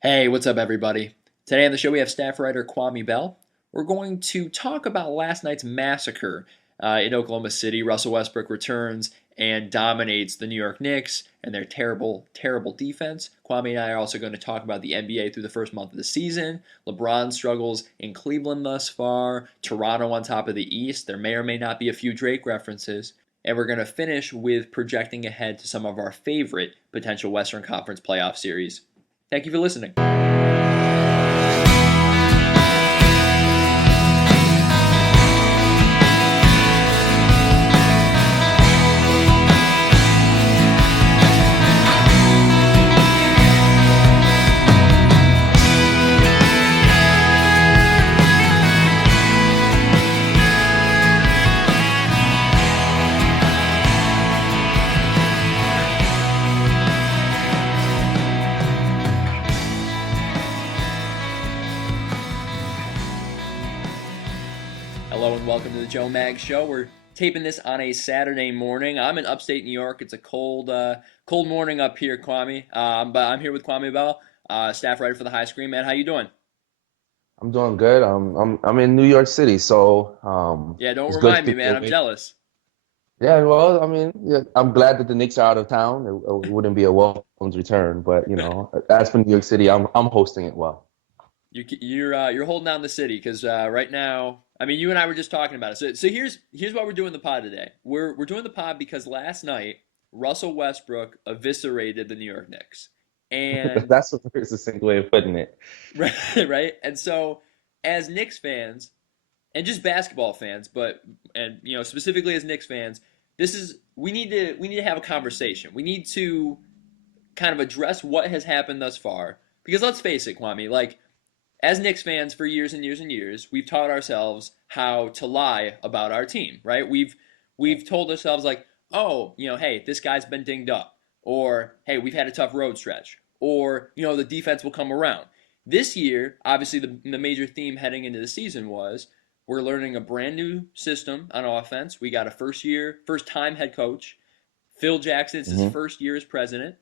Hey, what's up, everybody? Today on the show, we have staff writer Kwame Belle. We're going to talk about last night's massacre in Oklahoma City. Russell Westbrook returns and dominates the New York Knicks and their terrible, terrible defense. Kwame and I are also going to talk about the NBA through the first month of the season. LeBron struggles in Cleveland thus far. Toronto on top of the East. There may or may not be a few Drake references. And we're going to finish with projecting ahead to some of our favorite potential Western Conference playoff series. Thank you for listening. Hello and welcome to the Joe Mag Show. We're taping this on a Saturday morning. I'm in upstate New York. It's a cold morning up here, Kwame. But I'm here with Kwame Bell, staff writer for the High Screen. Man, how you doing? I'm doing good. I'm in New York City, so Yeah, don't it's good remind to me, be man. I'm awake. jealous. Yeah, well, I mean, yeah, I'm glad that the Knicks are out of town. It wouldn't be a welcome return, but as for New York City, I'm hosting it well. You're holding down the city because right now, I mean, you and I were just talking about it. So here's why we're doing the pod today. We're doing the pod because last night Russell Westbrook eviscerated the New York Knicks, and That's a succinct way of putting it. right, right. And so, as Knicks fans and just basketball fans, but and specifically as Knicks fans, this is we need to have a conversation. We need to kind of address what has happened thus far. Because let's face it, Kwame, like as Knicks fans for years and years and years, we've taught ourselves how to lie about our team, right? We've told ourselves like, oh, hey, this guy's been dinged up, or hey, we've had a tough road stretch, or the defense will come around. This year, obviously, the major theme heading into the season was we're learning a brand new system on offense. We got a first time head coach. Phil Jackson, it's his Hmm. first year as president,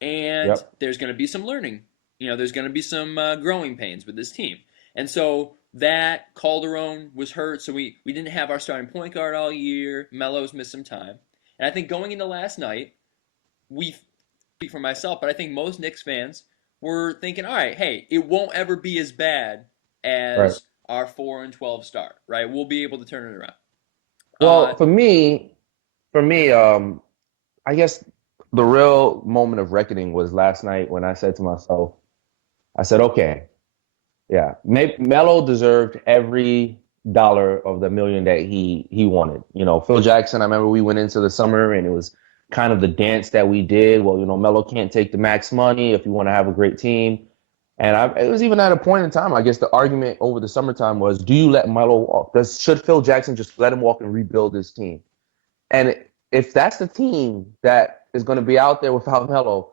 and Yep. there's going to be some learning. There's going to be some growing pains with this team. And so that Calderon was hurt, so we didn't have our starting point guard all year. Melo's missed some time. And I think going into last night, we speak for myself, but I think most Knicks fans were thinking, all right, hey, it won't ever be as bad Right. as our 4-12 start, right? We'll be able to turn it around. Uh, Well, for me, I guess the real moment of reckoning was last night when I said to myself, I said, okay. Yeah, Melo deserved every dollar of the million that he wanted. Phil Jackson. I remember we went into the summer and it was kind of the dance that we did. Well, Melo can't take the max money if you want to have a great team. And it was even at a point in time. I guess the argument over the summertime was, do you let Melo walk? Should Phil Jackson just let him walk and rebuild his team? And if that's the team that is going to be out there without Melo,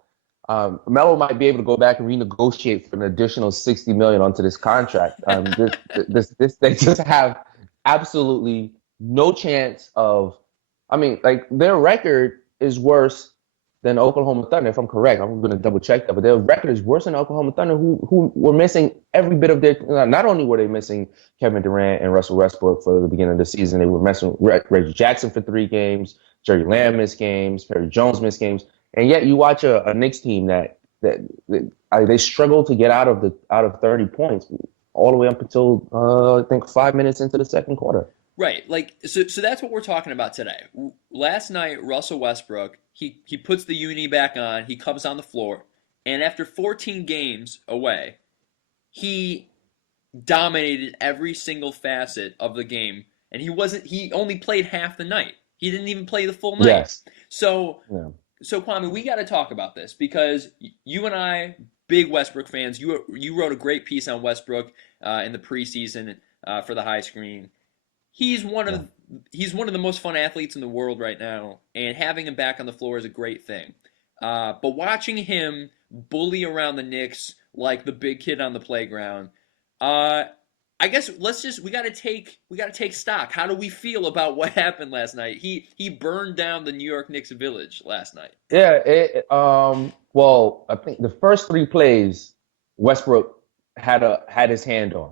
Melo might be able to go back and renegotiate for an additional 60 million onto this contract. They just have absolutely no chance of. I mean, like their record is worse than Oklahoma Thunder, if I'm correct. I'm going to double check that, but their record is worse than Oklahoma Thunder, who were missing every bit of their. Not only were they missing Kevin Durant and Russell Westbrook for the beginning of the season, they were missing Reggie Jackson for 3 games, Jerry Lamb missed games, Perry Jones missed games, and yet you watch a Knicks team that they struggle to get out of 30 points all the way up until I think 5 minutes into the second quarter. Right. Like so that's what we're talking about today. Last night Russell Westbrook, he puts the uni back on, he comes on the floor, and after 14 games away, he dominated every single facet of the game and he only played half the night. He didn't even play the full night. Yes. So Yeah. so Kwame, we got to talk about this because you and I, big Westbrook fans, you wrote a great piece on Westbrook in the preseason for the high screen. He's one Yeah. of he's one of the most fun athletes in the world right now, and having him back on the floor is a great thing. But watching him bully around the Knicks like the big kid on the playground, uh, I guess we gotta take stock. How do we feel about what happened last night? He burned down the New York Knicks village last night. Well, I think the first 3 plays Westbrook had his hand on.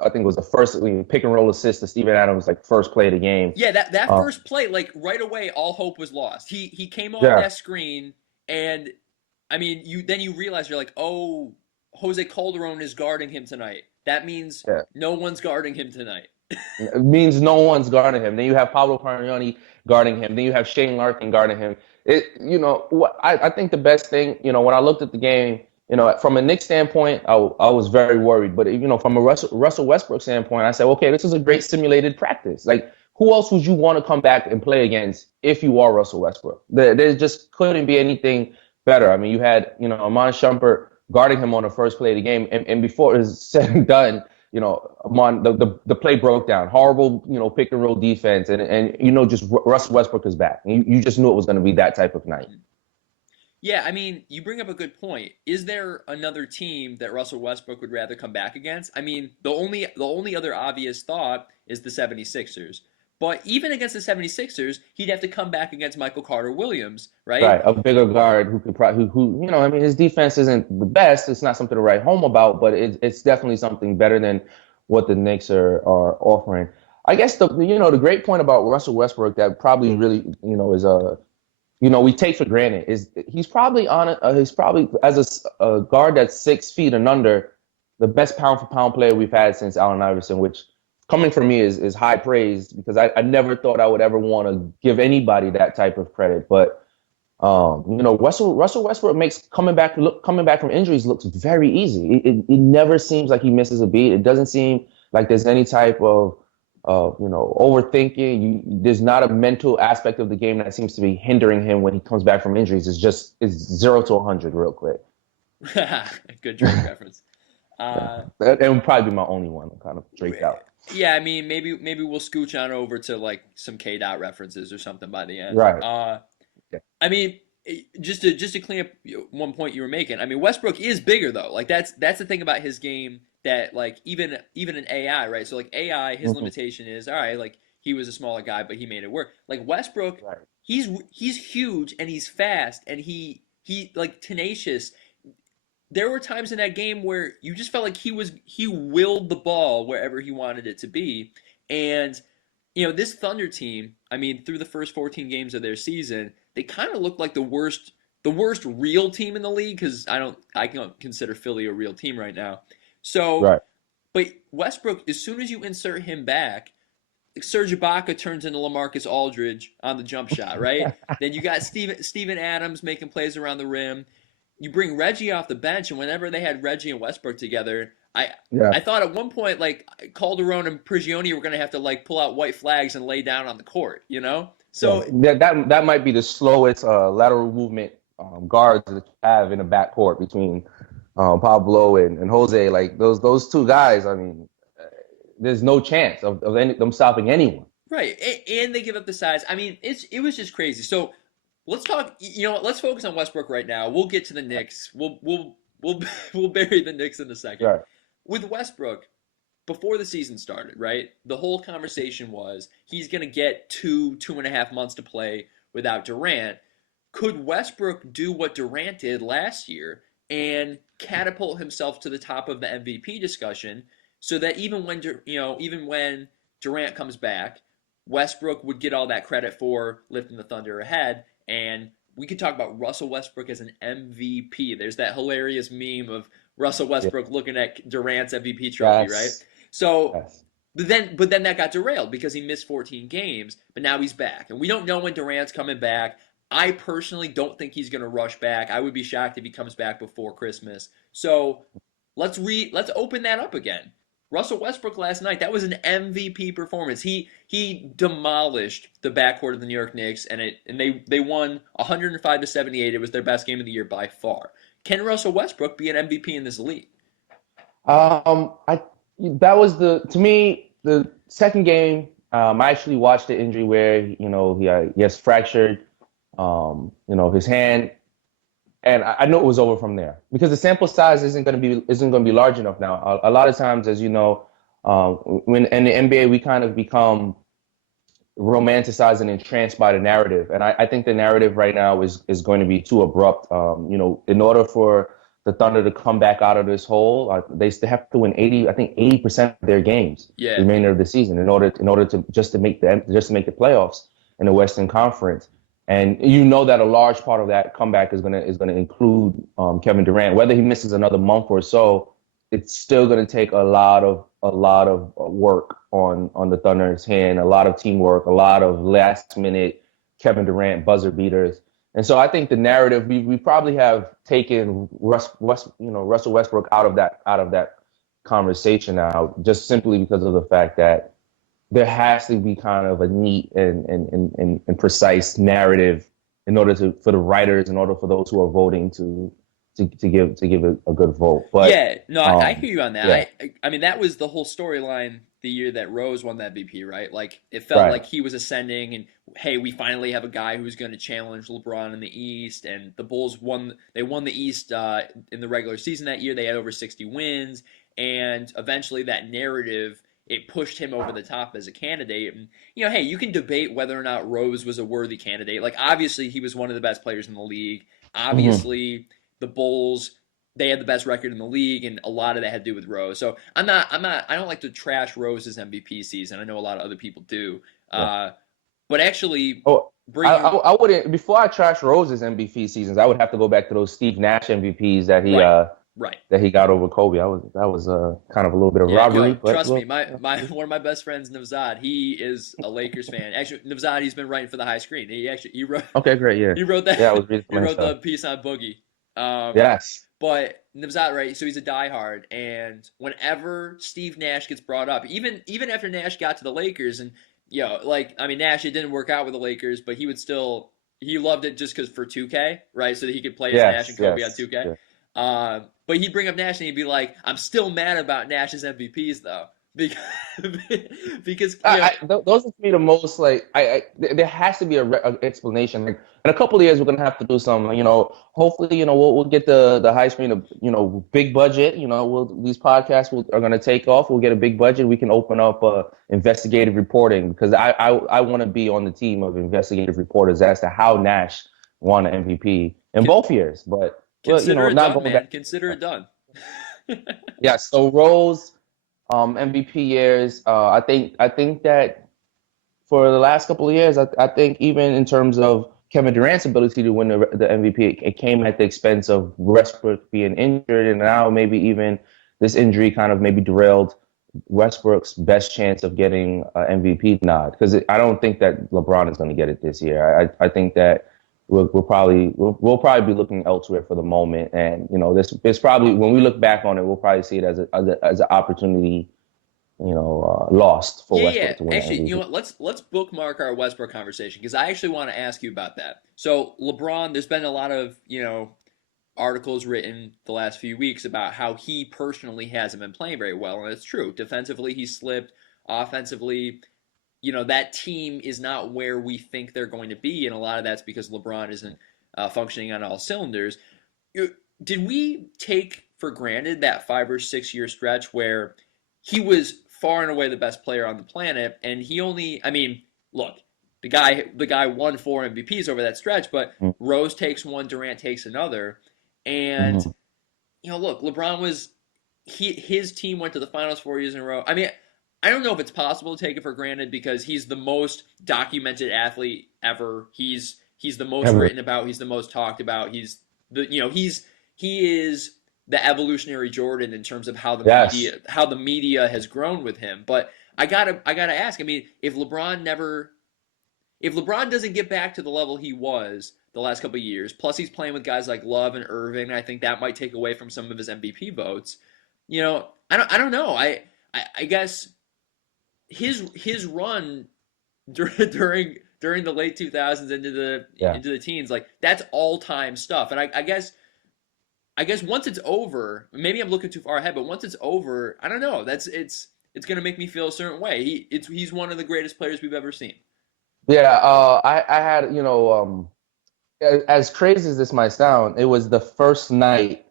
I think it was the first pick and roll assist to Steven Adams, like first play of the game. Yeah, that Uh, first play, like right away, all hope was lost. He came off yeah, that screen, and I mean, you realize you're like, oh, Jose Calderon is guarding him tonight. That means yeah. no one's guarding him tonight. It means no one's guarding him. Then you have Pablo Carniani guarding him. Then you have Shane Larkin guarding him. I think the best thing, when I looked at the game, from a Knicks standpoint, I was very worried. But, from a Russell Westbrook standpoint, I said, okay, this is a great simulated practice. Like, who else would you want to come back and play against if you are Russell Westbrook? There just couldn't be anything better. I mean, you had, Amon Shumpert guarding him on the first play of the game. And before it was said and done, Amon, the play broke down. Horrible, pick and roll defense. And just Russell Westbrook is back. You just knew it was going to be that type of night. Yeah, I mean, you bring up a good point. Is there another team that Russell Westbrook would rather come back against? I mean, the only other obvious thought is the 76ers. But even against the 76ers, he'd have to come back against Michael Carter Williams, right? Right, a bigger guard who could probably I mean, his defense isn't the best. It's not something to write home about, but it's definitely something better than what the Knicks are offering. I guess the great point about Russell Westbrook that probably really is we take for granted is he's probably as a guard that's 6 feet and under the best pound for pound player we've had since Allen Iverson, which coming from me is high praise because I never thought I would ever want to give anybody that type of credit. But Russell Westbrook makes coming back from injuries looks very easy. It never seems like he misses a beat. It doesn't seem like there's any type of overthinking. There's not a mental aspect of the game that seems to be hindering him when he comes back from injuries. It's 0 to 100 real quick. Good Drake reference. It would probably be my only one. I'm kind of Drake out. Yeah, I mean, maybe we'll scooch on over to like some K dot references or something by the end. Right. Yeah. I mean, just to clean up one point you were making. I mean, Westbrook is bigger though. Like that's the thing about his game that like even in AI, right? So like AI, his limitation is all right. Like he was a smaller guy, but he made it work. Like Westbrook, Right. he's huge and he's fast and he like tenacious. There were times in that game where you just felt like he willed the ball wherever he wanted it to be. And this Thunder team, I mean, through the first 14 games of their season, they kind of looked like the worst real team in the league because I can't consider Philly a real team right now. So, Right. but Westbrook, as soon as you insert him back, Serge Ibaka turns into LaMarcus Aldridge on the jump shot, right? Then you got Steven Adams making plays around the rim. You bring Reggie off the bench, and whenever they had Reggie and Westbrook together, Yeah. I thought at one point like Calderon and Prigioni were gonna have to like pull out white flags and lay down on the court, So Yeah, that might be the slowest lateral movement guards that you have in the backcourt between Pablo and Jose. Like those two guys, I mean, there's no chance of them stopping anyone. right, and they give up the size. I mean, it was just crazy. So let's talk. Let's focus on Westbrook right now. We'll get to the Knicks. We'll bury the Knicks in a second. Right. With Westbrook, before the season started, right? The whole conversation was he's going to get 2.5 months to play without Durant. Could Westbrook do what Durant did last year and catapult himself to the top of the MVP discussion so that even when Durant comes back, Westbrook would get all that credit for lifting the Thunder ahead, and we could talk about Russell Westbrook as an MVP. There's that hilarious meme of Russell Westbrook looking at Durant's MVP trophy, Yes. right? So, Yes. but then that got derailed because he missed 14 games, but now he's back, and we don't know when Durant's coming back. I personally don't think he's going to rush back. I would be shocked if he comes back before Christmas. So let's open that up again. Russell Westbrook last night, that was an MVP performance. He demolished the backcourt of the New York Knicks, and they won 105-78. It was their best game of the year by far. Can Russell Westbrook be an MVP in this league? That was to me the second game. I actually watched the injury where he has fractured his hand, and I know it was over from there because the sample size isn't going to be large enough now. A lot of times, as you know, when in the NBA we kind of become romanticized and entranced by the narrative, and I think the narrative right now is going to be too abrupt. In order for the Thunder to come back out of this hole. They still have to win 80% of their games the Yeah. remainder of the season in order to just to make the playoffs in the Western Conference. And you know that a large part of that comeback is gonna include Kevin Durant. Whether he misses another month or so, it's still gonna take a lot of work on the Thunder's hand, a lot of teamwork, a lot of last minute Kevin Durant buzzer beaters. And so I think the narrative we probably have taken Russell Westbrook out of that conversation now, just simply because of the fact that there has to be kind of a neat and precise narrative in order for the writers, in order for those who are voting to give a good vote. But Yeah, no, I hear you on that. yeah, I mean, that was the whole storyline the year that Rose won the MVP, right? Like, it felt right. like he was ascending, and hey, we finally have a guy who's going to challenge LeBron in the East. And the Bulls won; they won the East in the regular season that year. They had over 60 wins, and eventually, that narrative it pushed him over the top as a candidate. And hey, you can debate whether or not Rose was a worthy candidate. Like, obviously, he was one of the best players in the league. Hmm. Obviously, the Bulls they had the best record in the league, and a lot of that had to do with Rose. So I don't like to trash Rose's MVP season. I know a lot of other people do, Yeah. uh, but actually Oh, bringing I wouldn't. Before I trash Rose's MVP seasons, I would have to go back to those Steve Nash MVPs that he right, right, got over Kobe. That was kind of a little bit of yeah, robbery, but trust me, well, my one of my best friends, Nevzad, he is a Lakers fan. Actually, Nevzad, he's been writing for the High Screen. He wrote okay, great, yeah, he wrote yeah. I that was reading he some of his wrote the stuff. piece on Boogie. Um, Yes. But Nevzat, right? So he's a diehard, and whenever Steve Nash gets brought up, even after Nash got to the Lakers, and like I mean Nash, it didn't work out with the Lakers, but he loved it just because for 2K, right? So that he could play as Nash and Yes. Kobe on Yes. 2K. Yeah. But he'd bring up Nash and he'd be like, "I'm still mad about Nash's MVPs though, because because Those are to me the most like there has to be a explanation. Like in a couple of years, we're gonna have to do some. Hopefully, we'll get the high screen of big budget. These podcasts are gonna take off. We'll get a big budget. We can open up investigative reporting because I want to be on the team of investigative reporters as to how Nash won an MVP in con- both years. But well, consider it not done, going man. back. Consider it done. Yeah. So Rose, MVP years. I think that for the last couple of years, I think even in terms of Kevin Durant's ability to win the MVP, it came at the expense of Westbrook being injured, and now maybe even this injury kind of maybe derailed Westbrook's best chance of getting an MVP nod because I don't think that LeBron is going to get it this year. I think that we'll probably be looking elsewhere for the moment, and this probably when we look back on it, we'll probably see it as an opportunity lost for Yeah, yeah. Westbrook to win an Actually, you know MVP. what? Let's bookmark our Westbrook conversation because I actually want to ask you about that. So LeBron, there's been a lot of articles written the last few weeks about how he personally hasn't been playing very well, and it's true. Defensively, he slipped. Offensively, that team is not where we think they're going to be, and a lot of that's because LeBron isn't functioning on all cylinders. Did we take for granted that 5 or 6 year stretch where he was far and away the best player on the planet, and he only, I mean, look, the guy won 4 MVPs over that stretch, but Rose takes one, Durant takes another, and Mm-hmm. look, LeBron was his team went to the finals 4 years in a row. I mean, I don't know if it's possible to take it for granted because he's the most documented athlete ever. He's the most Ever. written about. He's the most talked about. He is the evolutionary Jordan in terms of Yes. how the media has grown with him. But I gotta ask. I mean, if LeBron doesn't get back to the level he was the last couple of years, plus he's playing with guys like Love and Irving, I think that might take away from some of his MVP votes. I don't know. I guess his run during the late 2000s Yeah. into the teens, like that's all time stuff. And I guess once it's over, maybe I'm looking too far ahead, but once it's over, I don't know. It's gonna make me feel a certain way. He's one of the greatest players we've ever seen. Yeah. I had, as crazy as this might sound, it was the first night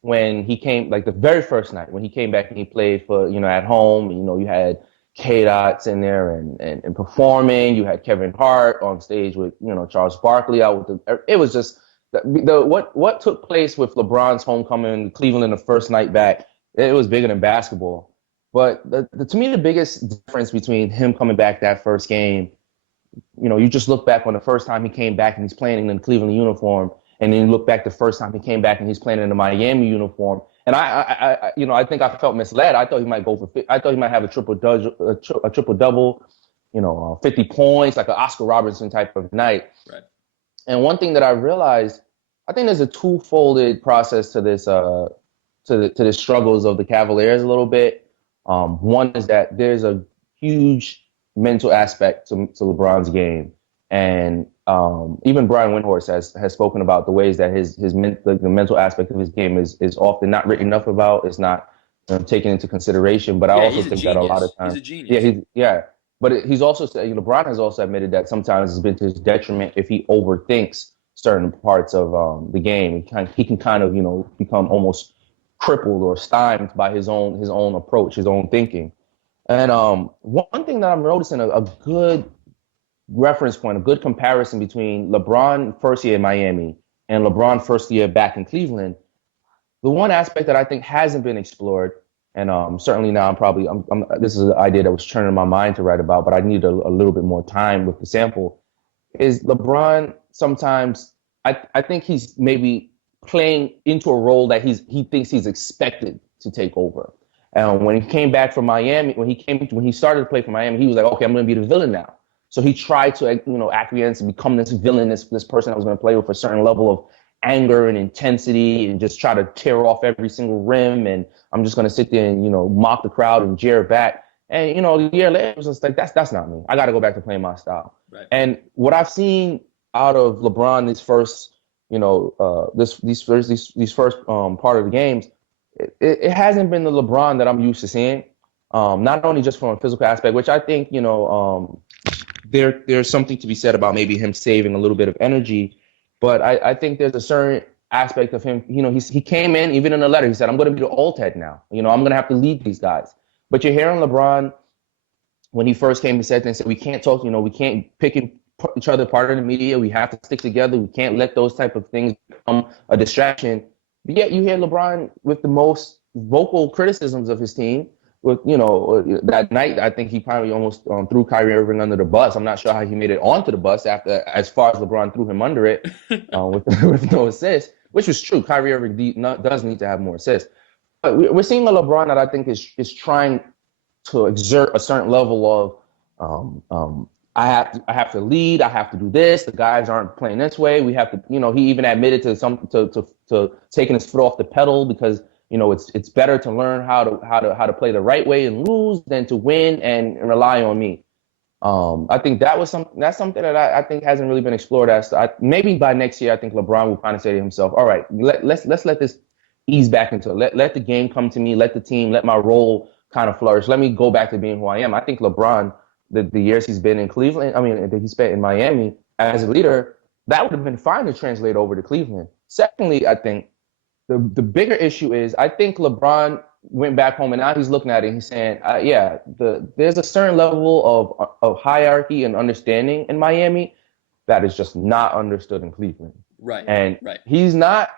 when he came, like the very first night when he came back and he played for, at home. You had K Dots in there and performing. You had Kevin Hart on stage with, Charles Barkley out with it was just What took place with LeBron's homecoming in Cleveland the first night back, it was bigger than basketball. But to me, the biggest difference between him coming back that first game, you just look back on the first time he came back and he's playing in the Cleveland uniform, and then you look back the first time he came back and he's playing in the Miami uniform. And I think I felt misled. I thought he might go for, I thought he might have a triple double, 50 points, like an Oscar Robertson type of night. Right. And one thing that I realized, I think there's a two-folded process to this, to the struggles of the Cavaliers a little bit. One is that there's a huge mental aspect to LeBron's game, and even Brian Windhorst has spoken about the ways that the mental aspect of his game is often not written enough about. It's not taken into consideration. But I also think that a lot of He's times, a genius. yeah. But he's also said, LeBron has also admitted that sometimes it's been to his detriment if he overthinks certain parts of the game. He can kind of become almost crippled or stymied by his own approach, his own thinking. And one thing that I'm noticing a good reference point, a good comparison between LeBron first year in Miami and LeBron first year back in Cleveland. The one aspect that I think hasn't been explored, and certainly now this is an idea that was churning in my mind to write about, but I need a little bit more time with the sample, is LeBron sometimes, I think he's maybe playing into a role that he thinks he's expected to take over. And when he came back from Miami, when he started to play for Miami, he was like, okay, I'm going to be the villain now. So he tried to, acquiesce and become this villain, this person that was going to play with a certain level of anger and intensity and just try to tear off every single rim. And I'm just going to sit there and, mock the crowd and jeer back. And, a year later, it was just like, that's not me. I got to go back to playing my style. Right. And what I've seen out of LeBron these first, these first part of the games, it hasn't been the LeBron that I'm used to seeing. Not only just from a physical aspect, which I think, there's something to be said about maybe him saving a little bit of energy, but I think there's a certain aspect of him. He came in, even in a letter, he said, I'm going to be the old head now. I'm going to have to lead these guys. But you're hearing LeBron, when he first came, he said we can't talk, we can't pick each other apart in the media. We have to stick together. We can't let those type of things become a distraction. But yet you hear LeBron with the most vocal criticisms of his team. With that night, I think he probably almost threw Kyrie Irving under the bus. I'm not sure how he made it onto the bus as far as LeBron threw him under it with no assist, which was true. Kyrie Irving does need to have more assists. But we're seeing a LeBron that I think is trying to exert a certain level of I have to lead. I have to do this. The guys aren't playing this way. We have to, he even admitted to taking his foot off the pedal because it's better to learn how to play the right way and lose than to win and rely on me. I think that's something that I think hasn't really been explored. Maybe by next year, I think LeBron will kind of say to himself, all right, let's let this ease back into it. Let the game come to me. Let the team, let my role kind of flourish. Let me go back to being who I am. I think LeBron, the years he's been in Cleveland, that he spent in Miami as a leader, that would have been fine to translate over to Cleveland. Secondly, I think the bigger issue is I think LeBron went back home and now he's looking at it and he's saying, there's a certain level of hierarchy and understanding in Miami that is just not understood in Cleveland. Right. And right. he's not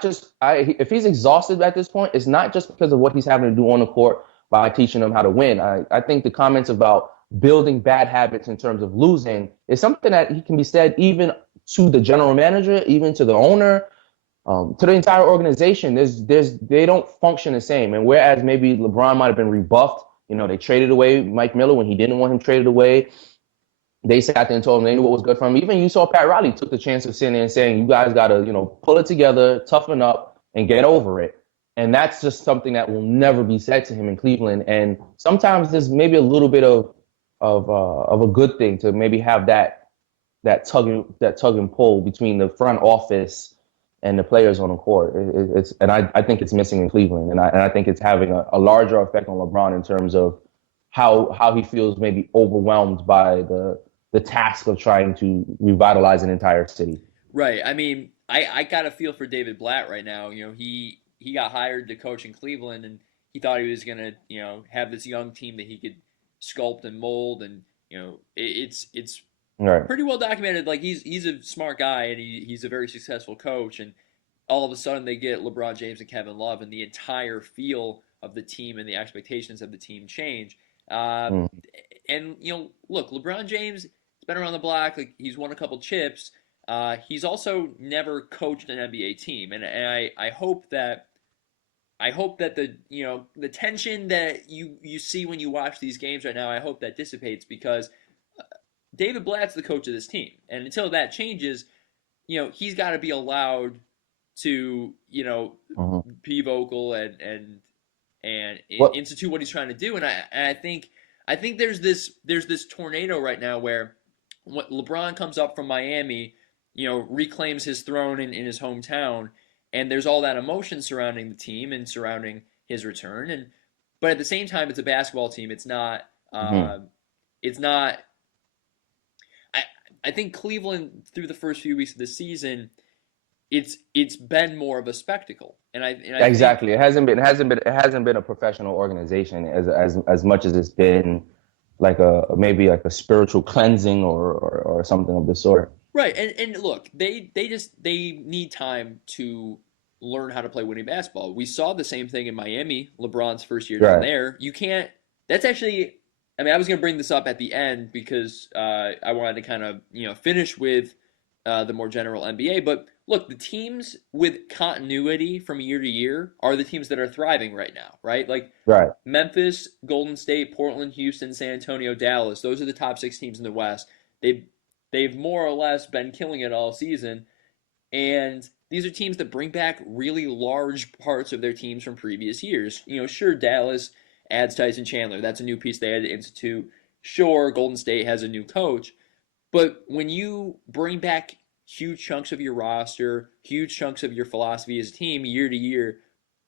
just, if he's exhausted at this point, it's not just because of what he's having to do on the court by teaching them how to win. I think the comments about building bad habits in terms of losing is something that he can be said even to the general manager, even to the owner, to the entire organization. They don't function the same. And whereas maybe LeBron might have been rebuffed, they traded away Mike Miller when he didn't want him traded away. They sat there and told him they knew what was good for him. Even you saw Pat Riley took the chance of sitting there and saying, you guys got to, pull it together, toughen up, and get over it. And that's just something that will never be said to him in Cleveland. And sometimes there's maybe a little bit of a good thing to maybe have that tug and pull between the front office and the players on the court. I think it's missing in Cleveland, and I think it's having a larger effect on LeBron in terms of how he feels maybe overwhelmed by the task of trying to revitalize an entire city. Right. I mean, I got a feel for David Blatt right now. He got hired to coach in Cleveland, and he thought he was gonna have this young team that he could sculpt and mold, and it's Right. pretty well documented. Like he's a smart guy and he's a very successful coach. And all of a sudden they get LeBron James and Kevin Love, and the entire feel of the team and the expectations of the team change. Uh, Mm. and look, LeBron James has been around the block. Like he's won a couple chips. He's also never coached an NBA team, and I hope that the tension that you see when you watch these games right now, I hope that dissipates because David Blatt's the coach of this team, and until that changes, he's got to be allowed to Hmm. be vocal and What? institute what he's trying to do. And I think there's this tornado right now where when LeBron comes up from Miami, reclaims his throne in his hometown, and there's all that emotion surrounding the team and surrounding his return. But at the same time, it's a basketball team. It's not. Hmm. It's not. I I think Cleveland through the first few weeks of the season, it's been more of a spectacle, and I think Exactly. It hasn't been a professional organization as much as it's been like maybe like a spiritual cleansing or something of the sort. right. And look, they need time to learn how to play winning basketball. We saw the same thing in Miami, LeBron's first year down Right. there. You can't. That's actually. I mean, I was going to bring this up at the end because I wanted to kind of finish with the more general NBA. But look, the teams with continuity from year to year are the teams that are thriving right now, right? Like Right. Memphis, Golden State, Portland, Houston, San Antonio, Dallas. Those are the top six teams in the West. They've more or less been killing it all season, and these are teams that bring back really large parts of their teams from previous years. Sure, Dallas adds Tyson Chandler. That's a new piece they had to institute. Sure, Golden State has a new coach. But when you bring back huge chunks of your roster, huge chunks of your philosophy as a team year to year,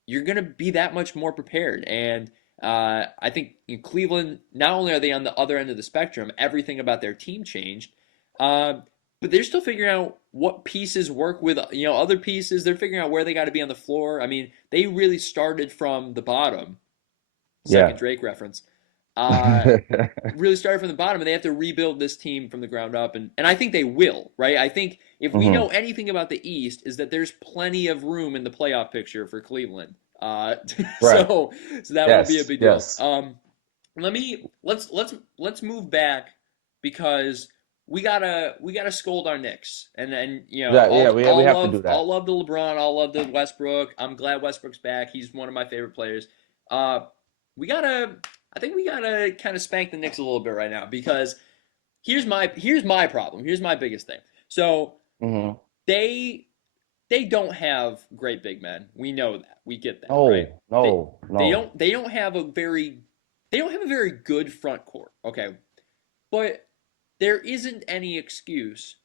you're going to be that much more prepared. And I think in Cleveland, not only are they on the other end of the spectrum, everything about their team changed, uh, but they're still figuring out what pieces work with other pieces. They're figuring out where they got to be on the floor. I mean, they really started from the bottom. Second Yeah. Drake reference. Uh, really started from the bottom, and they have to rebuild this team from the ground up, and I think they will, right? I think if we know Hmm. anything about the East is that there's plenty of room in the playoff picture for Cleveland. Right. So that won't be a Yes. big deal. Yes. Let's move back because we gotta scold our Knicks, and Yeah. Yeah. We all have to do love all that. love to LeBron, all love to Westbrook. I'm glad Westbrook's back. He's one of my favorite players. Uh, we gotta I think we gotta kind of spank the Knicks a little bit right now because here's my problem. Here's my biggest thing. So Hmm. they they don't have great big men. We know that. We get that, right? No. They No. they No. don't they don't have a very good front court. Okay, but there isn't any excuse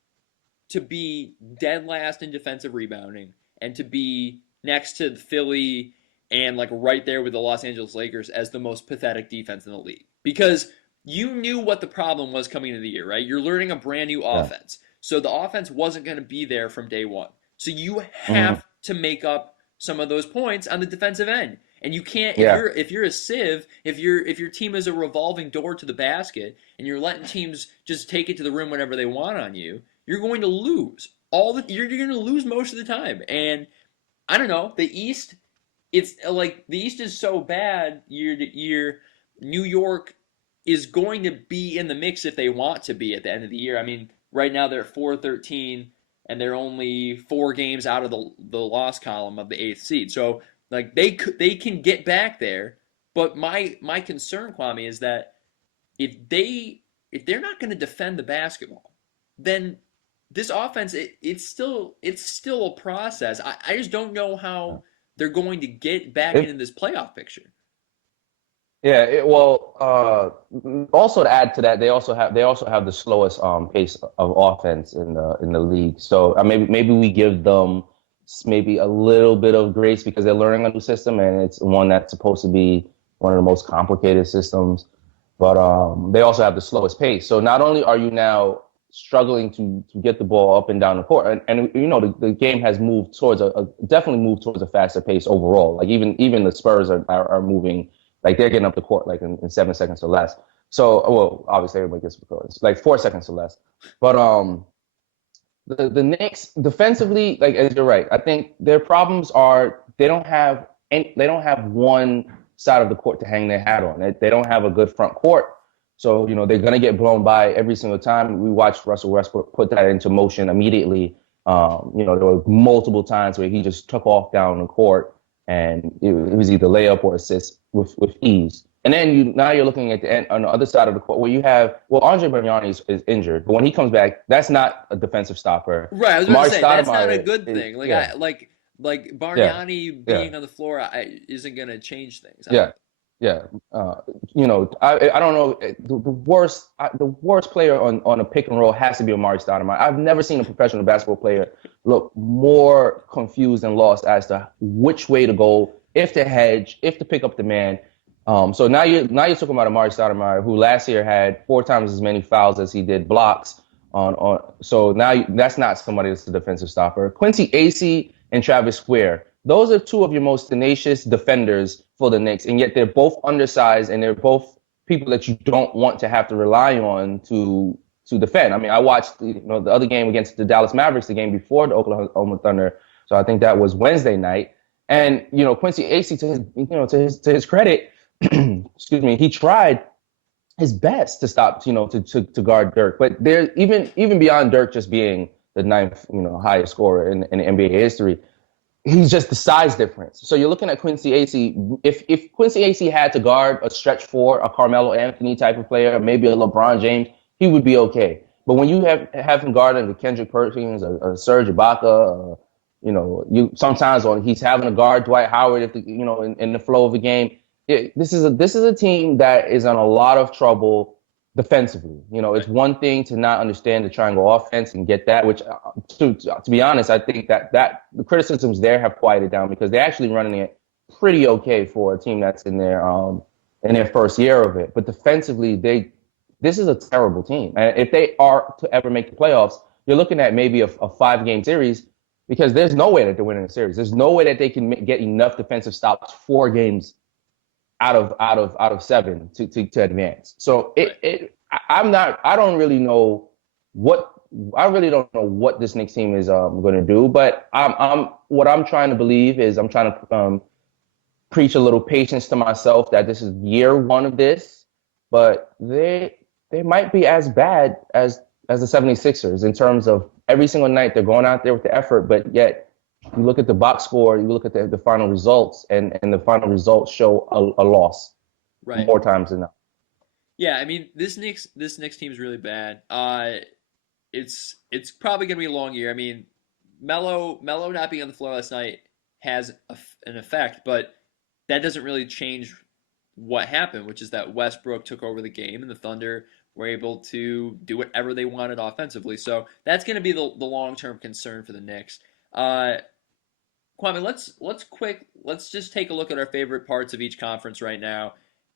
to be dead last in defensive rebounding and to be next to Philly and like right there with the Los Angeles Lakers as the most pathetic defense in the league. Because you knew what the problem was coming into the year, right? You're learning a brand new Yeah. offense. So the offense wasn't going to be there from day one. So you Hmm. have to make up some of those points on the defensive end. And you can't if Yeah. you're a sieve, if your team is a revolving door to the basket and you're letting teams just take it to the rim whenever they want on you, you're going to lose. You're going to lose most of the time. And I don't know, the East, it's like the East is so bad year to year. New York is going to be in the mix if they want to be at the end of the year. I mean, right now they're 4-13 and they're only 4 games out of the loss column of the eighth seed. So like they can get back there, but my concern, Kwame, is that if they're not going to defend the basketball, then this offense it's still a process. I just don't know how they're going to get back If into this playoff picture. Yeah, well, also to add to that, they also have the slowest pace of offense in the league. So maybe we give them maybe a little bit of grace because they're learning a new system and it's one that's supposed to be one of the most complicated systems. But they also have the slowest pace. So not only are you now struggling to get the ball up and down the court, and the game has moved towards definitely moved towards a faster pace overall. Like even the Spurs are moving like they're getting up the court like in 7 seconds or less. So, well, obviously everybody gets recorded. It's like 4 seconds or less. But the Knicks defensively, like as you're right, I think their problems are they don't have one side of the court to hang their hat on. They don't have a good front court. So, they're gonna get blown by every single time. We watched Russell Westbrook put that into motion immediately. There were multiple times where he just took off down the court and it was either layup or assist with ease. And then now you're looking at the end on the other side of the court where you have Andre Bargnani is injured, but when he comes back, that's not a defensive stopper. Right, I was going to Amari say that's not a Stoudemire good is thing. Like yeah, yeah, Bargnani yeah, being on the floor isn't going to change things. I yeah, don't. yeah. I don't know the worst player on a pick and roll has to be Amari Stoudemire. I've never seen a professional basketball player look more confused and lost as to which way to go, if to hedge, if to pick up the man. So now you're talking about Amari Stoudemire, who last year had 4 times as many fouls as he did blocks on. So now that's not somebody that's a defensive stopper. Quincy Acey and Travis Square. Those are two of your most tenacious defenders for the Knicks, and yet they're both undersized and they're both people that you don't want to have to rely on to defend. I mean, I watched the other game against the Dallas Mavericks, the game before the Oklahoma Thunder. So I think that was Wednesday night. And Quincy Acey, to his credit, excuse me, he tried his best to stop, to guard Dirk. But there, even beyond Dirk just being the ninth, highest scorer in NBA history, he's just the size difference. So you're looking at Quincy Acey. If Quincy Acey had to guard a stretch four, a Carmelo Anthony type of player, maybe a LeBron James, he would be okay. But when you have him guarding a Kendrick Perkins, a Serge Ibaka, you sometimes on he's having to guard Dwight Howard if in the flow of the game. This is a team that is in a lot of trouble defensively. It's one thing to not understand the triangle offense and get that, which to be honest, I think that the criticisms there have quieted down because they're actually running it pretty okay for a team that's in their first year of it. But defensively, this is a terrible team, and if they are to ever make the playoffs, you're looking at maybe a 5-game series because there's no way that they're winning a series. There's no way that they can get enough defensive stops 4 games out of 7 to advance. So I don't really know what this Knicks team is going to do, but what I'm trying to believe is I'm trying to preach a little patience to myself that this is year one of this, but they might be as bad as the 76ers in terms of every single night they're going out there with the effort, but yet you look at the box score, you look at the final results, and the final results show a loss Right. more times than not. Yeah, I mean this Knicks team is really bad. It's probably gonna be a long year. I mean, Melo not being on the floor last night has an effect, but that doesn't really change what happened, which is that Westbrook took over the game and the Thunder were able to do whatever they wanted offensively. So that's going to be the long term concern for the Knicks. Uh, Kwame, let's just take a look at our favorite parts of each conference right now.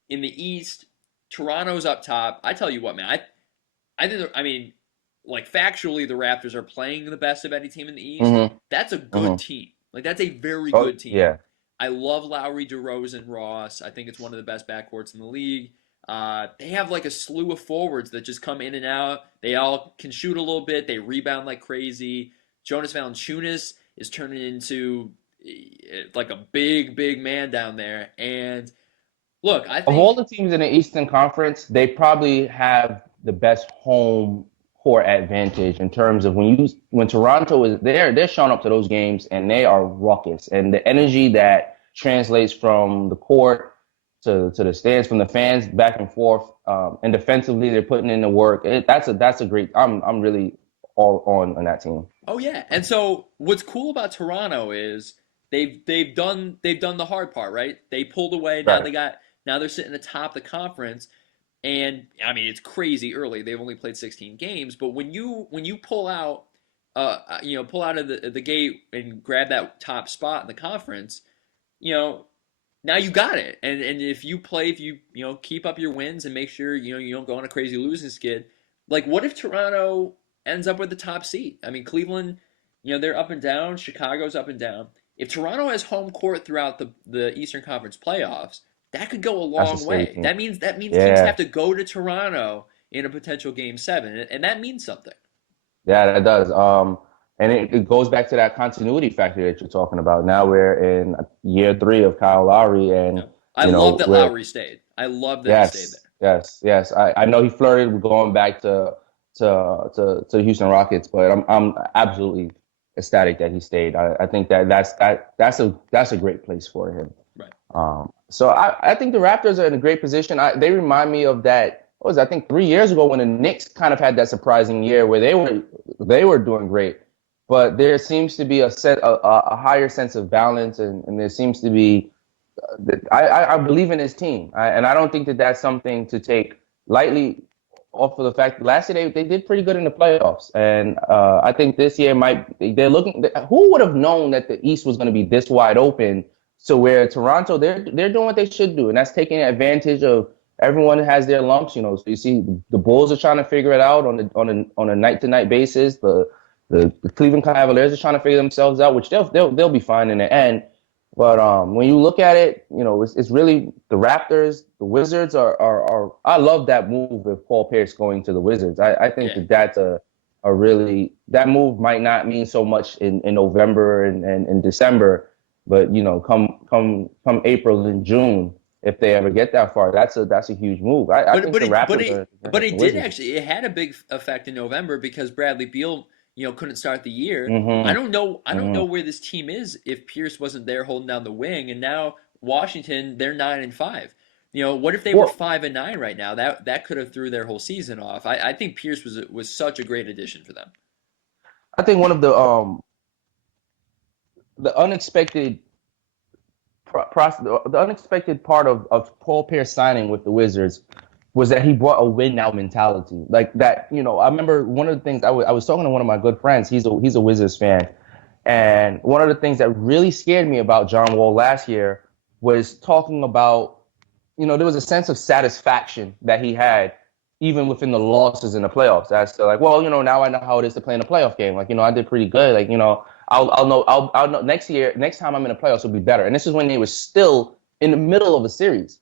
In the East, Toronto's up top. I tell you what, man, I think I mean, like factually, the Raptors are playing the best of any team in the East. Mm-hmm. That's a good Mm-hmm. team. Like that's a very Oh good team. yeah. I love Lowry, DeRozan, Ross. I think it's one of the best backcourts in the league. They have like a slew of forwards that just come in and out. They all can shoot a little bit. They rebound like crazy. Jonas Valanciunas is turning into like a big man down there. And look, I Of all think the teams in the Eastern Conference, they probably have the best home court advantage in terms of when Toronto is there, they're showing up to those games and they are ruckus. And the energy that translates from the court to the stands, from the fans back and forth, and defensively they're putting in the work. That's a great. I'm really all on that team. oh yeah. And so what's cool about Toronto is they've done the hard part, right? They pulled away. Right. Now they're sitting atop the conference. And I mean, it's crazy early. They've only played 16 games, but when you pull out of the gate and grab that top spot in the conference, you know, now you got it. And if you keep up your wins and make sure you don't go on a crazy losing skid, like what if Toronto ends up with the top seed? I mean, Cleveland, they're up and down. Chicago's up and down. If Toronto has home court throughout the Eastern Conference playoffs, that could go a That's a long scary way. team. That means teams Yeah. have to go to Toronto in a potential game seven, and that means something. Yeah, that does. And it goes back to that continuity factor that you're talking about. Now we're in year three of Kyle Lowry, and Yeah. I love that we're Lowry stayed. I love that he stayed there. yes, yes, yes. I know he flirted with going back to the Houston Rockets, but I'm absolutely ecstatic that he stayed. I think that's a great place for him. Right. So I think the Raptors are in a great position. They remind me of that. What was it, I think 3 years ago when the Knicks kind of had that surprising year where they were doing great, but there seems to be a higher sense of balance, and there seems to be. I believe in his team, and I don't think that that's something to take lightly. Off of the fact that last year they did pretty good in the playoffs, and I think this year they're looking. Who would have known that the East was going to be this wide open? So where Toronto they're doing what they should do, and that's taking advantage of everyone has their lumps. So you see the Bulls are trying to figure it out on a night to night basis. The Cleveland Cavaliers are trying to figure themselves out, which they'll be fine in the end. But when you look at it, it's really the Raptors, the Wizards are. I love that move with Paul Pierce going to the Wizards. I think Yeah. that's a really that move might not mean so much in November and December, but come April and June, if they ever get that far, that's a huge move. I But think but the it but Raptors it are but the it did Wizards. actually it had a big effect in November because Bradley Beal, couldn't start the year. I Hmm. don't know I don't Hmm. know where this team is if Pierce wasn't there holding down the wing, and now Washington, they're 9-5. What if they were Well, 5-9 right now? That could have threw their whole season off. I think Pierce was such a great addition for them. I think one of the unexpected the unexpected part of Paul Pierce signing with the Wizards was that he brought a win now mentality. Like that, I remember one of the things I was talking to one of my good friends. He's a Wizards fan, and one of the things that really scared me about John Wall last year was talking about, there was a sense of satisfaction that he had even within the losses in the playoffs. As to like, well, now I know how it is to play in a playoff game. Like, I did pretty good. Like, I'll know next time I'm in the playoffs will be better. And this is when they were still in the middle of a series.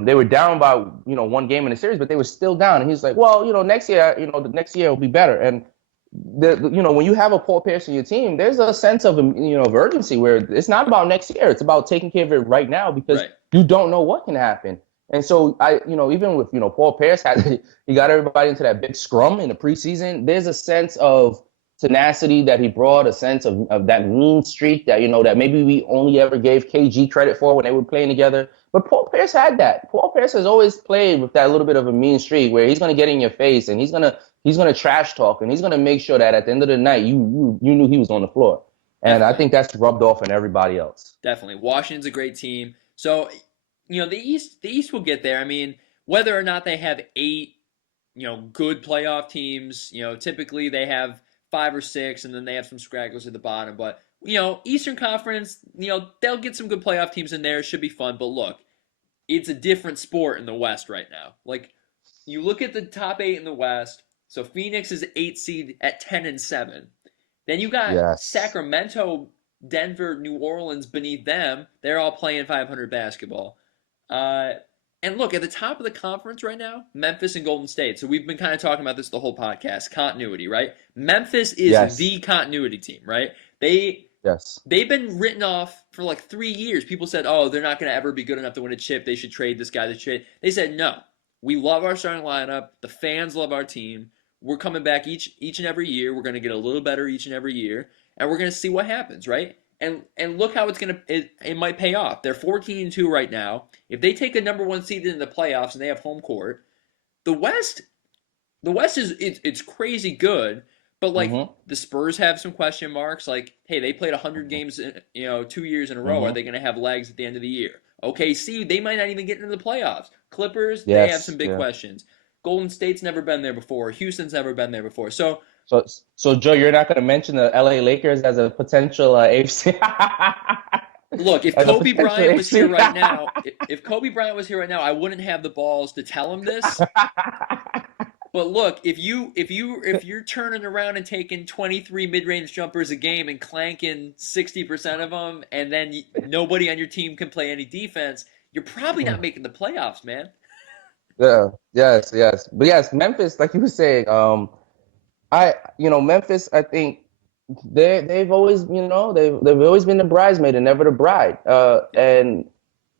They were down by, one game in the series, but they were still down. And he's like, well, the next year will be better. And when you have a Paul Pierce in your team, there's a sense of urgency where it's not about next year. It's about taking care of it right now because Right. you don't know what can happen. And so even with, Paul Pierce he got everybody into that big scrum in the preseason. There's a sense of tenacity that he brought, a sense of that mean streak that, that maybe we only ever gave KG credit for when they were playing together. But Paul Pierce had that. Paul Pierce has always played with that little bit of a mean streak where he's going to get in your face and he's gonna trash talk and he's gonna make sure that at the end of the night you knew he was on the floor. And I Definitely. think that's rubbed off on everybody else. Definitely. Washington's a great team. So, the East will get there. I mean, whether or not they have eight, good playoff teams, typically they have five or six and then they have some scragglers at the bottom, but Eastern Conference, they'll get some good playoff teams in there. It should be fun, but look, it's a different sport in the West right now. Like, you look at the top 8 in the West. So Phoenix is 8 seed at 10-7. Then you got Yes. Sacramento, Denver, New Orleans beneath them. They're all playing 500 basketball. Uh, and look, at the top of the conference right now, Memphis and Golden State. So we've been kind of talking about this the whole podcast. Continuity, right? Memphis is Yes. the continuity team, right? They Yes. they've been written off for like 3 years. People said, "Oh, they're not going to ever be good enough to win a chip. They should trade this guy." They said, "No, we love our starting lineup. The fans love our team. We're coming back each and every year. We're going to get a little better each and every year, and we're going to see what happens, right?" And look how it might pay off. They're 14-2 right now. If they take a number one seed in the playoffs and they have home court, the West the West is it's crazy good, but like Mm-hmm. the Spurs have some question marks. Like, hey, they played 100 games, 2 years in a row. Are Mm-hmm. they going to have legs at the end of the year? OKC, they might not even get into the playoffs. Clippers, they have some Yes. big Yeah. questions. Golden State's never been there before. Houston's never been there before. So So Joe, you're not going to mention the LA Lakers as a potential AFC look, if as a Kobe potential Bryant was here AFC. right now, if Kobe Bryant was here right now, I wouldn't have the balls to tell him this. But look, if you're turning around and taking 23 mid-range jumpers a game and clanking 60% of them, and then nobody on your team can play any defense, you're probably not making the playoffs, man. Yeah, yes. But yes, Memphis, like you were saying, Memphis, I think they've always, they've always been the bridesmaid and never the bride. Yep. And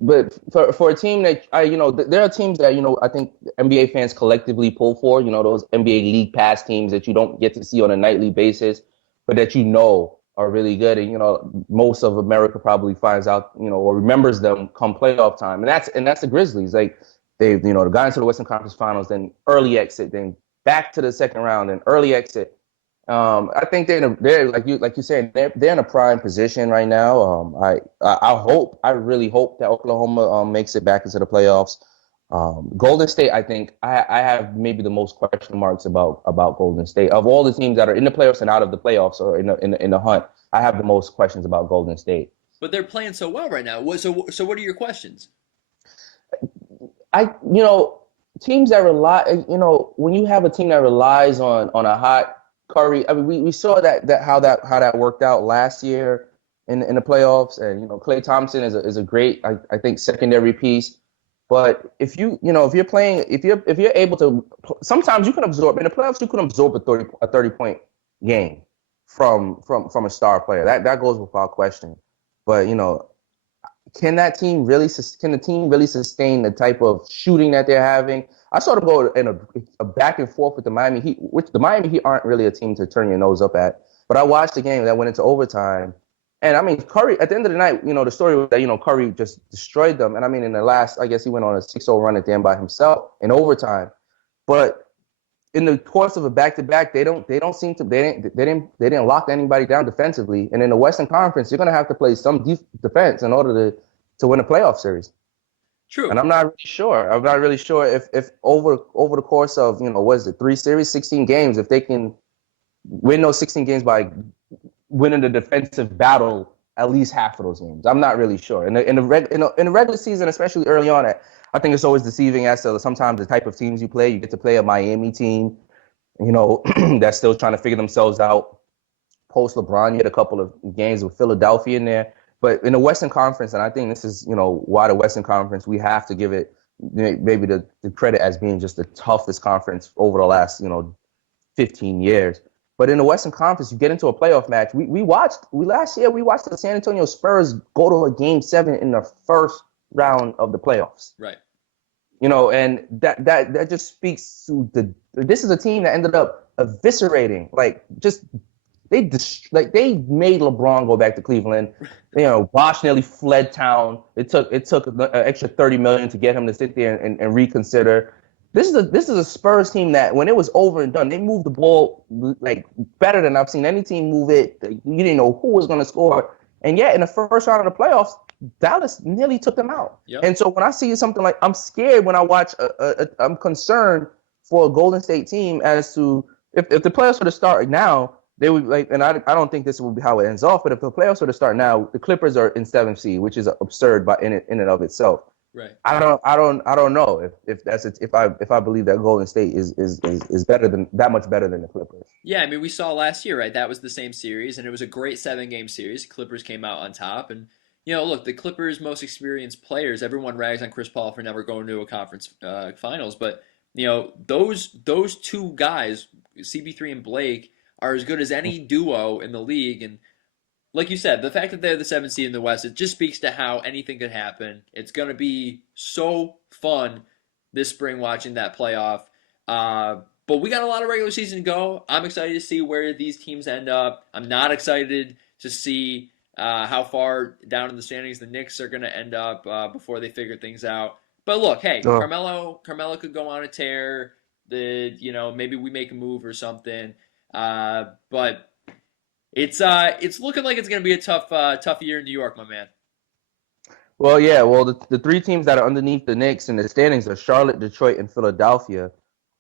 but for a team that there are teams that I think NBA fans collectively pull for. Those NBA League Pass teams that you don't get to see on a nightly basis, but that are really good. And most of America probably finds out, or remembers them come playoff time. And that's the Grizzlies. Like they got into the Western Conference Finals, then early exit, then back to the second round, and early exit. I think they're like you said, they're in a prime position right now. I really hope that Oklahoma makes it back into the playoffs. Golden State, I think I have maybe the most question marks about Golden State of all the teams that are in the playoffs and out of the playoffs or in the hunt. I have the most questions about Golden State. But they're playing so well right now. So what are your questions? I teams that rely, when you have a team that relies on a hot Curry. I mean, we saw how that worked out last year in the playoffs, and Klay Thompson is a great, I think, secondary piece. But if you're playing, if you're able to, sometimes you can absorb in the playoffs. You can absorb a 30 point game from a star player. That goes without question. But can the team really sustain the type of shooting that they're having? I sort of go in a back and forth with the Miami Heat, which the Miami Heat aren't really a team to turn your nose up at. But I watched the game that went into overtime. And I mean, Curry, at the end of the night, the story was that, Curry just destroyed them. And I mean, in the last, I guess he went on a 6-0 run at the end by himself in overtime. But in the course of a back-to-back, they didn't lock anybody down defensively. And in the Western Conference, you're going to have to play some defense in order to win a playoff series. True. And I'm not really sure. I'm not really sure if over the course of, what is it, 3 series, 16 games, if they can win those 16 games by winning the defensive battle at least half of those games. I'm not really sure. In the regular season, especially early on, I think it's always deceiving as to sometimes the type of teams you play. You get to play a Miami team, that's still trying to figure themselves out. Post LeBron, you had a couple of games with Philadelphia in there. But in the Western Conference, and I think this is, why the Western Conference, we have to give it maybe the credit as being just the toughest conference over the last, 15 years. But in the Western Conference, you get into a playoff match. Last year we watched the San Antonio Spurs go to a Game 7 in the first round of the playoffs. Right. And that just speaks to this is a team that ended up eviscerating, they made LeBron go back to Cleveland. Bosh nearly fled town. It took an extra $30 million to get him to sit there and reconsider. This is a Spurs team that when it was over and done, they moved the ball better than I've seen any team move it. You didn't know who was going to score, and yet in the first round of the playoffs, Dallas nearly took them out. Yep. And so when I see something like, I'm scared when I watch. I'm concerned for a Golden State team as to if the playoffs were to start now. They would and I don't think this will be how it ends off, but if the playoffs were to start now, the Clippers are in 7th seed, which is absurd in and of itself. Right. I don't know if I believe that Golden State is better than that much better than the Clippers. Yeah, I mean, we saw last year, right? That was the same series, and it was a great 7-game series. Clippers came out on top, and look, the Clippers' most experienced players. Everyone rags on Chris Paul for never going to a conference finals, but those two guys, CB3 and Blake, are as good as any duo in the league. And like you said, the fact that they're the 7th seed in the West, it just speaks to how anything could happen. It's going to be so fun this spring watching that playoff. But we got a lot of regular season to go. I'm excited to see where these teams end up. I'm not excited to see how far down in the standings the Knicks are going to end up before they figure things out. But look, hey, Carmelo could go on a tear. Maybe we make a move or something. But it's looking like it's going to be a tough year in New York, my man. Well, yeah. Well, the 3 teams that are underneath the Knicks in the standings are Charlotte, Detroit, and Philadelphia.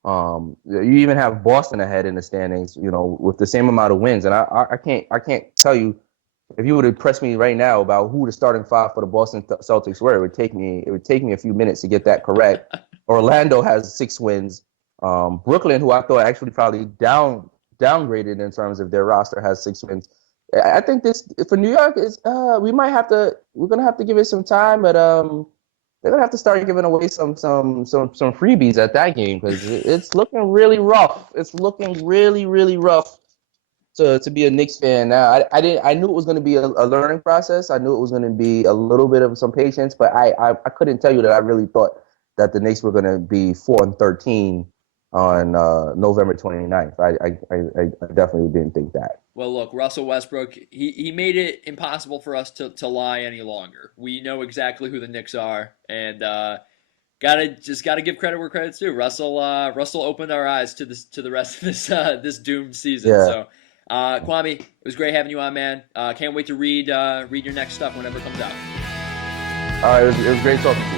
You even have Boston ahead in the standings, with the same amount of wins. And I can't tell you if you would have pressed me right now about who the starting 5 for the Boston Celtics were. It would take me a few minutes to get that correct. Orlando has 6 wins. Brooklyn, who I thought actually probably downgraded in terms of their roster, has 6 wins. I think this for New York is we're gonna have to give it some time, but they're gonna have to start giving away some freebies at that game because it's looking really rough. It's looking really really rough to be a Knicks fan now. I knew it was gonna be a learning process. I knew it was gonna be a little bit of some patience, but I couldn't tell you that I really thought that the Knicks were gonna be 4-13 on November 29th. I definitely didn't think that. Well, look, Russell Westbrook, he made it impossible for us to lie any longer. We know exactly who the Knicks are, and gotta give credit where credit's due. Russell opened our eyes to the rest of this doomed season. Yeah. So, Kwame, it was great having you on, man. Can't wait to read your next stuff whenever it comes out. All right. It was great talking to you.